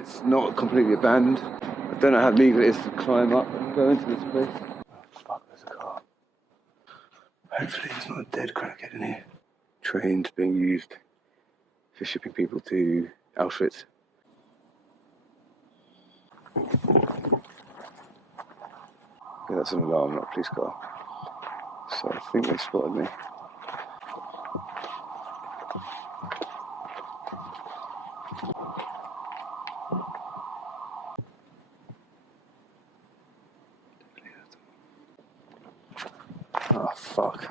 It's not completely abandoned. I don't know how legal it is to climb up and go into this place. Oh fuck, there's a car. Hopefully there's not a dead crackhead in here. Trains being used for shipping people to Auschwitz. Yeah, that's an alarm, not a police car. So I think they spotted me. Oh fuck.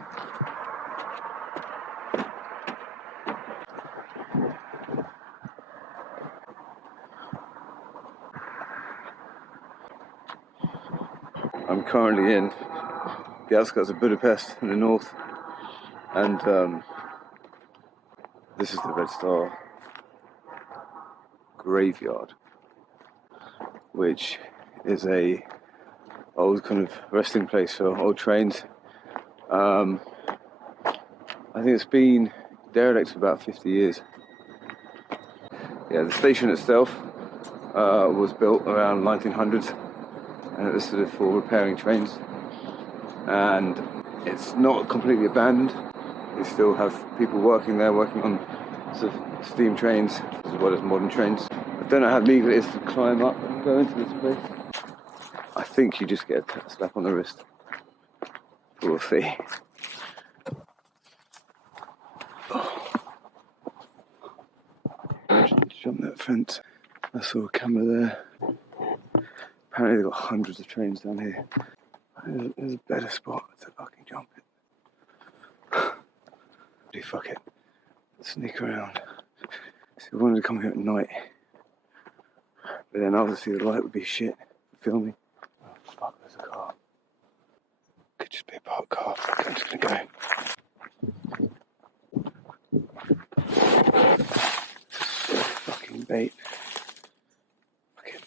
I'm currently in the outskirts of Budapest in the north, and this is the Red Star graveyard, which is a old kind of resting place for old trains. I think it's been derelict for about 50 years. Yeah, the station itself was built around 1900s, and it was sort of for repairing trains. And it's not completely abandoned. They still have people working there, working on sort of steam trains as well as modern trains. I don't know how legal it is to climb up and go into this place. I think you just get a slap on the wrist. We'll see. Jump that fence. I saw a camera there. Apparently they've got hundreds of trains down here. There's a better spot to fucking jump it. Fuck it. Sneak around. So I wanted to come here at night. But then obviously the light would be shit for filming. Oh fuck, there's a car. Could just be a parked car. Fuck, I'm just gonna go. Fucking bait. Fuck it.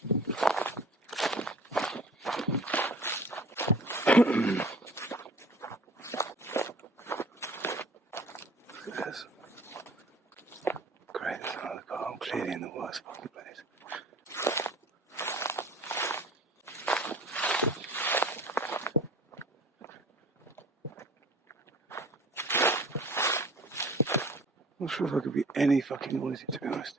Look at this. Great, there's another car. I'm clearly in the worst fucking place. I'm not sure if I could be any fucking noisy, to be honest.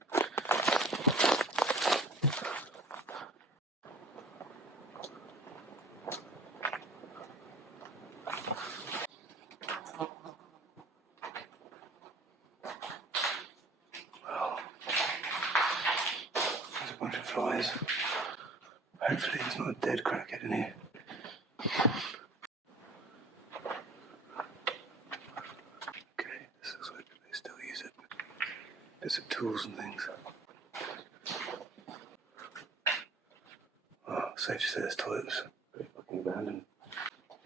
Bunch of flies. Hopefully there's not a dead crackhead in here. Okay, this looks like they still use it. Bits of tools and things. Oh, safe to say this toilet was pretty fucking abandoned.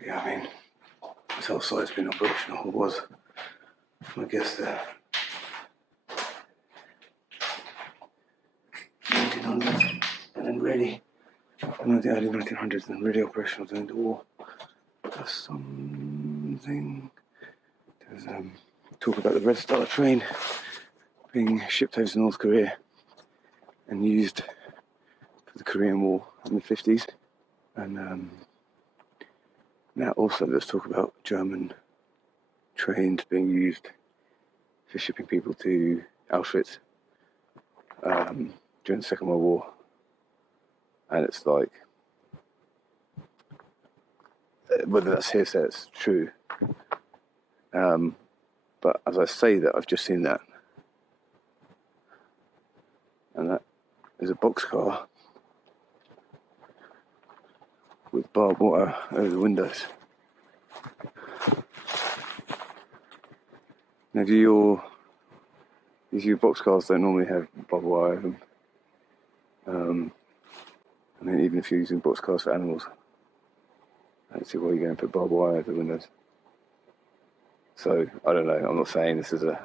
Yeah, I mean, this whole site's been operational, or was. I guess the 1900s, and then really, and the early 1900s, and then really operational during the war. There's something. There's talk about the Red Star train being shipped over to North Korea and used for the Korean War in the 50s. And now also let's talk about German trains being used for shipping people to Auschwitz during the Second World War. And it's like, whether that's hearsay, it's true. But as I say that, I've just seen that. And that is a boxcar with barbed wire over the windows. Now, these boxcars don't normally have barbed wire over them. I mean, even if you're using boxcars for animals, I don't see why you're going to put barbed wire over the windows. So, I don't know, I'm not saying this is a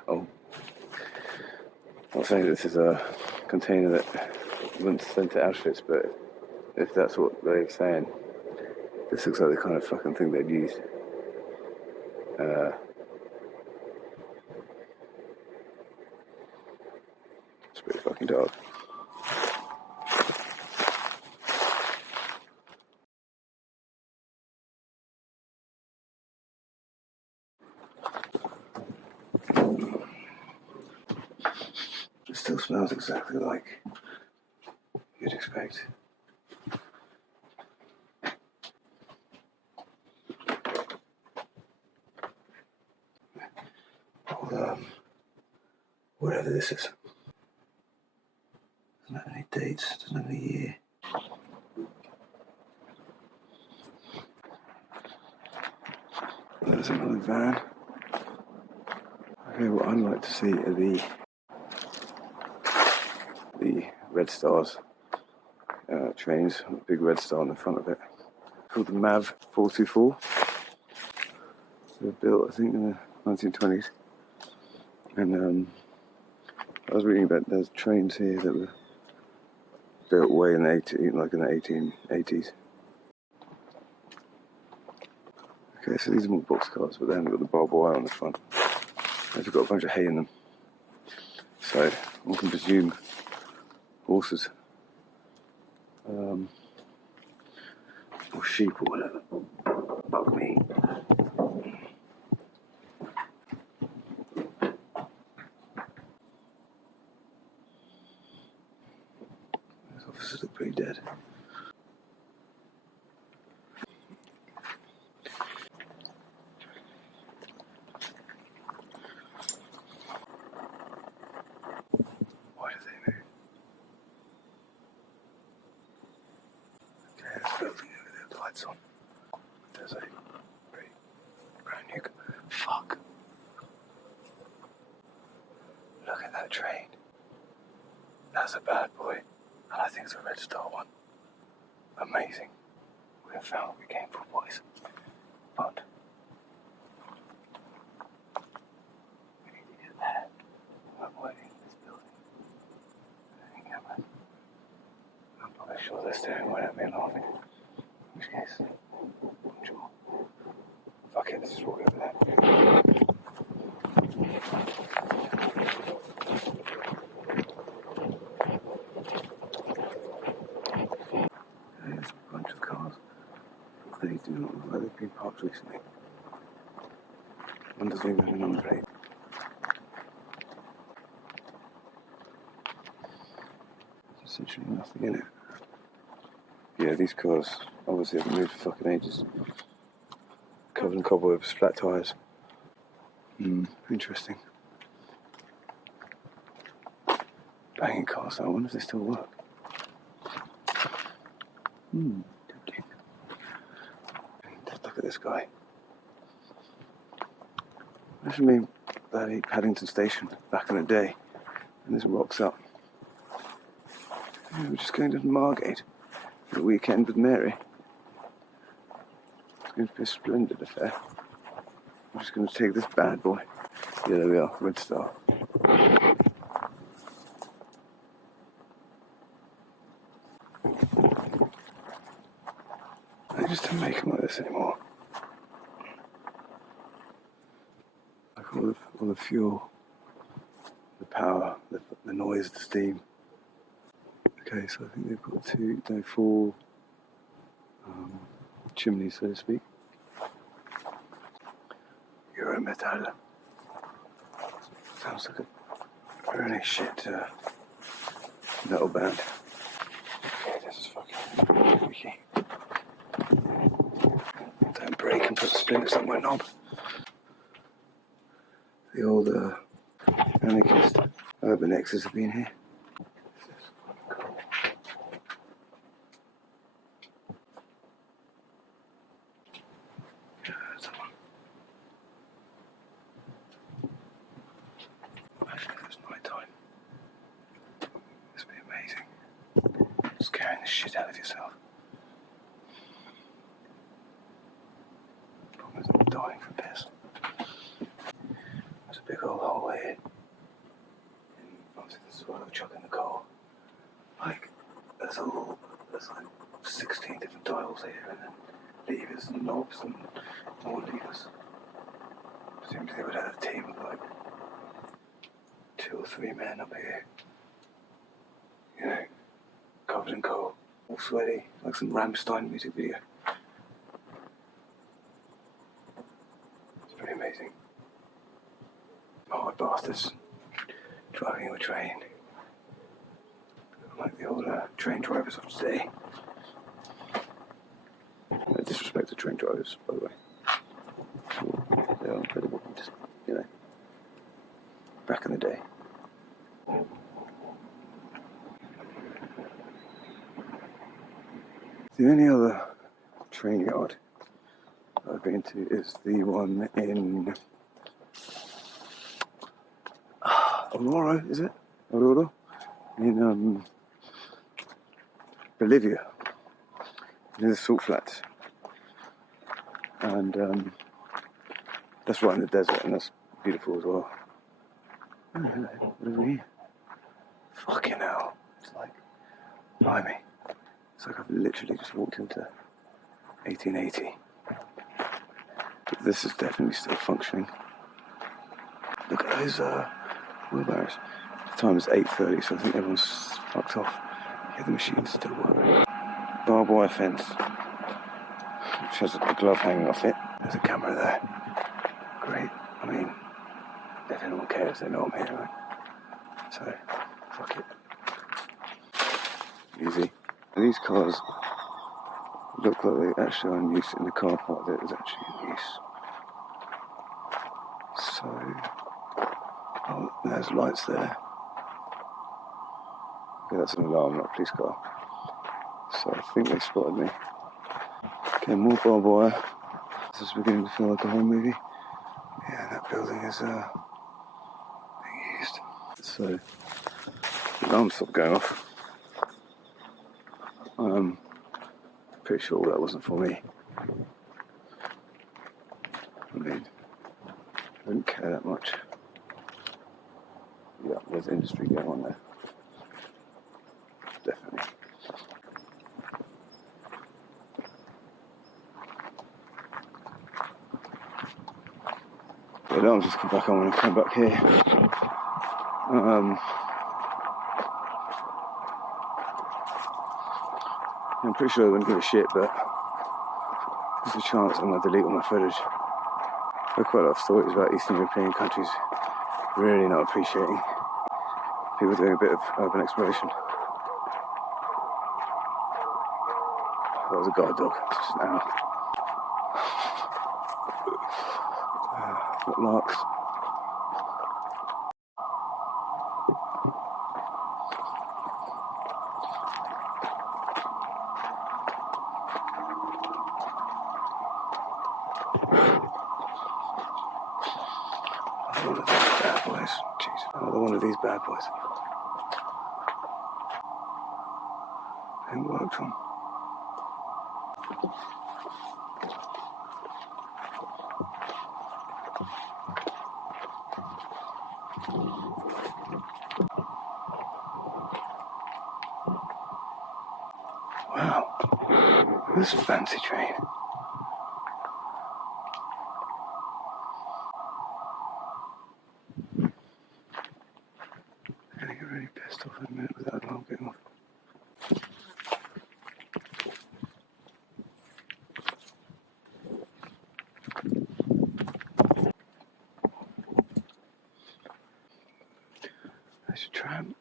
container that went sent to Auschwitz, but if that's what they're saying, this looks like the kind of fucking thing they'd used. It's pretty fucking dark. smells exactly like you'd expect. Whatever this is. Doesn't have any dates, doesn't have any year. There's another van. Okay, what I'd like to see are the Red Stars trains, a big red star on the front of it. Called the MAV 424. They were built, I think, in the 1920s. And I was reading about there's trains here that were built way in the 1880s. Okay, so these are more boxcars, but they haven't got the barbed wire on the front. They've got a bunch of hay in them. So one can presume horses. Or sheep or whatever. Bug me. Those officers look pretty dead. Why do they move? Okay, there's a building over there with lights on. There's a very brand new. Fuck. Look at that train. That's a bad boy. And I think it's a Red Star one. Amazing. We have found what we came for, boys. But we need to get there. I'm waiting in this building. I'm probably sure they're staring right at me and laughing. In which case, I'm sure. Fuck it, let's just walk over there. There's a bunch of cars. They do not look like they've been parked recently. One doesn't even have a number plate. There's essentially nothing in it. Yeah, these cars obviously haven't moved for fucking ages. Covered in cobwebs, flat tyres. Interesting. Banging cars, I wonder if they still work. Tempting. Just look at this guy. Imagine me at Paddington Station back in the day, and this rocks up. Yeah, we're just going to Margate for the weekend with Mary. It's going to be a splendid affair. I'm just going to take this bad boy. Yeah, there we are, Red Star. They just don't make them like this anymore. Like all the fuel, the power, the noise, the steam. Okay, so I think they've got four chimneys, so to speak. Eurometal. Sounds like a really shit metal band. Okay, this is fucking freaky. Don't break and put splinters on my knob. The old anarchist urban X's have been here. This is fucking cool. There's one. Imagine if it was night time. This would be amazing. Scaring the shit out of yourself. Problem is I'm dying from piss. There's a big old hole here. And obviously this is where they'll chuck in the coal. Like, there's like 16 different dials here, and then levers and knobs and more levers. Presumably they would have a team of like 2 or 3 men up here. You know, covered in coal, all sweaty, like some Rammstein music video. It's pretty amazing. Hard bastards driving a train all train drivers of today. No disrespect to train drivers, by the way. They are incredible, just, you know, back in the day. The only other train yard I've been to is the one in Aurora, is it? Aurora? In Bolivia, near the salt flats. And that's right in the desert, and that's beautiful as well. Oh, hello, what are we here? Fucking hell. It's like, blimey. It's like I've literally just walked into 1880. But this is definitely still functioning. Look at those wheelbarrows. The time is 8:30, so I think everyone's fucked off. Yeah, the machine's still working. Barbed wire fence, which has a glove hanging off it. There's a camera there. Great. I mean, if anyone cares, they know I'm here, right? So, fuck it. Easy. These cars look like they actually are in use in the car park that is actually in use. So, oh, there's lights there. Okay, that's an alarm, not a police car. So I think they spotted me. Okay, more barbed wire. This is beginning to feel like a horror movie. Yeah, that building is being used. So the alarm stopped going off. Pretty sure that wasn't for me. I mean, I don't care that much. Yeah, there's industry going on there. Definitely. The alarm's just come back on when I come back here. I'm pretty sure they wouldn't give a shit, but there's a chance I might delete all my footage. I've heard quite a lot of stories about Eastern European countries really not appreciating people doing a bit of urban exploration. That was a guard dog, it's just an owl. What larks. Another one of these bad boys. Jeez, another one of these bad boys. Ain't worked on. Wow, this fancy train. I'm gonna get really pissed off in a minute with that alarm getting off. There's a tram.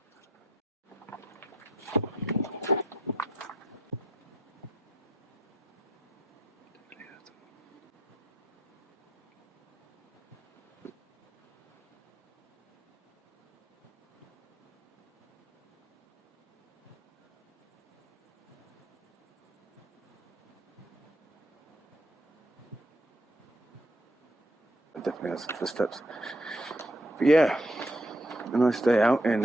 It definitely has footsteps. But yeah, a nice day out in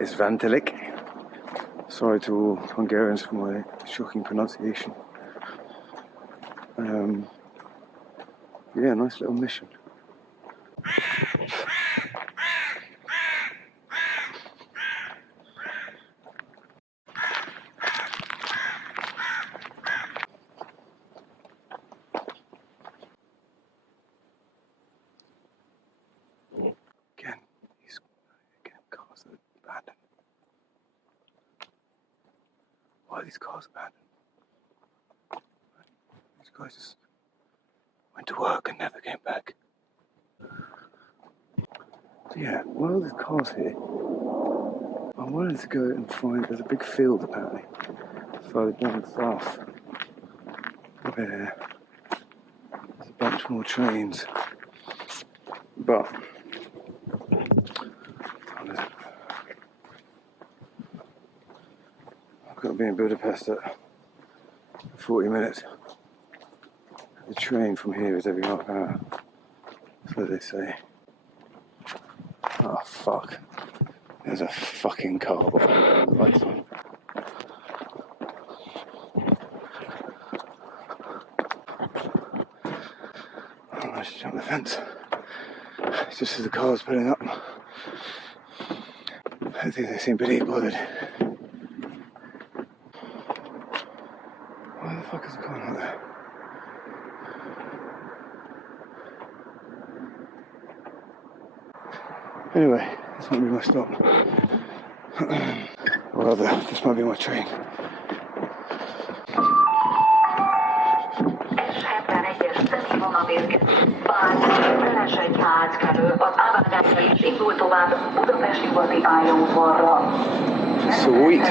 Isvantalik. Sorry to all Hungarians for my shocking pronunciation. Yeah, nice little mission. Again, cars that are abandoned. Why are these cars abandoned? These guys just went to work and never came back. So yeah, why are all these cars here? I wanted to go and find, there's a big field apparently, further down south, where there's a bunch more trains, but I've got to be in Budapest at 40 minutes. The train from here is every half hour, so they say. Oh fuck. There's a fucking car behind the lights on. I should jump the fence. Just as the car's pulling up. I think they seem pretty bothered. Why the fuck is the car not there? Anyway, this might be my stop. Or rather, this might be my train. Sweet.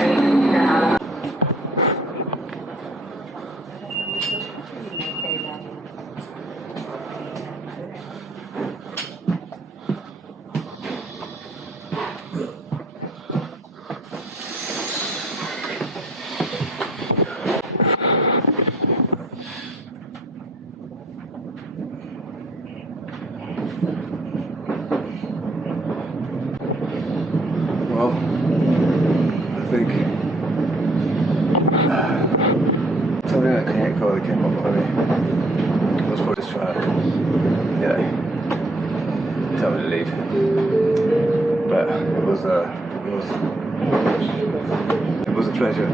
Well, I think something that connect car that came up behind me was probably just trying to, you know, tell me to leave. But it was a pleasure.